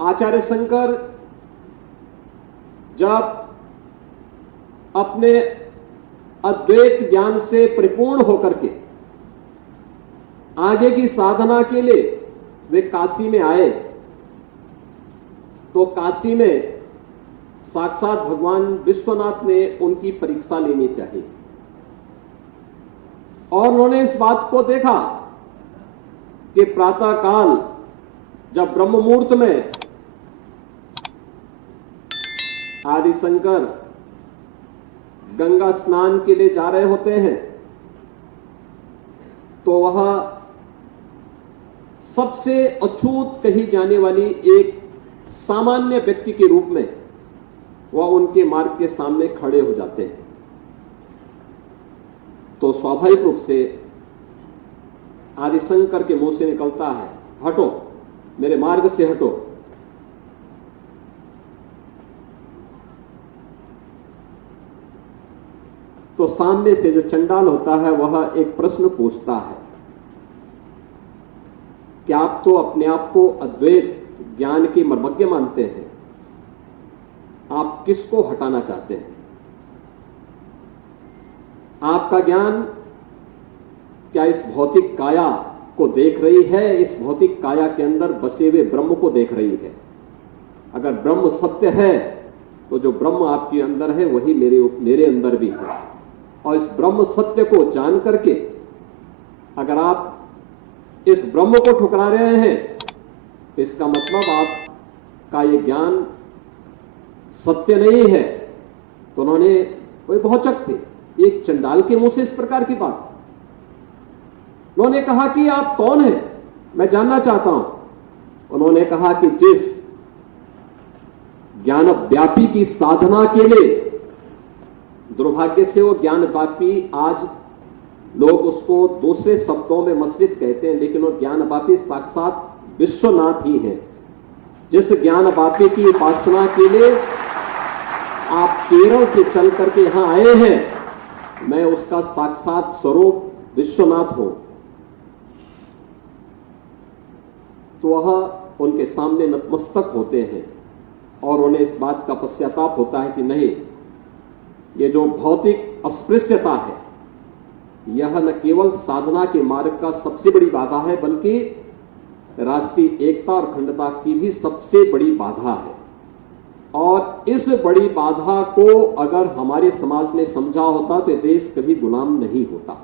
आचार्य शंकर जब अपने अद्वैत ज्ञान से परिपूर्ण होकर के आगे की साधना के लिए वे काशी में आए, तो काशी में साक्षात भगवान विश्वनाथ ने उनकी परीक्षा लेनी चाहिए और उन्होंने इस बात को देखा कि प्रातः काल जब ब्रह्म मुहूर्त में आदि शंकर गंगा स्नान के लिए जा रहे होते हैं, तो वह सबसे अछूत कही जाने वाली एक सामान्य व्यक्ति के रूप में वह उनके मार्ग के सामने खड़े हो जाते हैं। तो स्वाभाविक रूप से आदिशंकर के मुंह से निकलता है, हटो, मेरे मार्ग से हटो। तो सामने से जो चंडाल होता है वह एक प्रश्न पूछता है कि आप तो अपने आप को अद्वैत ज्ञान के मर्मज्ञ मानते हैं, आप किसको हटाना चाहते हैं? आपका ज्ञान क्या इस भौतिक काया को देख रही है, इस भौतिक काया के अंदर बसे हुए ब्रह्म को देख रही है? अगर ब्रह्म सत्य है तो जो ब्रह्म आपके अंदर है वही मेरे अंदर भी है, और इस ब्रह्म सत्य को जान करके अगर आप इस ब्रह्म को ठुकरा रहे हैं तो इसका मतलब आपका ये ज्ञान सत्य नहीं है। तो उन्होंने, वे भौचक थे, एक चंडाल के मुंह से इस प्रकार की बात। उन्होंने कहा कि आप कौन हैं, मैं जानना चाहता हूं। उन्होंने कहा कि जिस ज्ञान व्यापी की साधना के लिए, दुर्भाग्य से वो ज्ञान व्यापी आज लोग उसको दूसरे शब्दों में मस्जिद कहते हैं, लेकिन वो ज्ञान व्यापी साक्षात विश्वनाथ ही है। जिस ज्ञान व्यापी की उपासना के लिए आप केरल से चल करके यहां आए हैं, मैं उसका साक्षात स्वरूप विश्वनाथ हूं। तो वह उनके सामने नतमस्तक होते हैं और उन्हें इस बात का पश्चाताप होता है कि नहीं, ये जो भौतिक अस्पृश्यता है यह न केवल साधना के मार्ग का सबसे बड़ी बाधा है, बल्कि राष्ट्रीय एकता और अखंडता की भी सबसे बड़ी बाधा है। और इस बड़ी बाधा को अगर हमारे समाज ने समझा होता तो देश कभी गुलाम नहीं होता।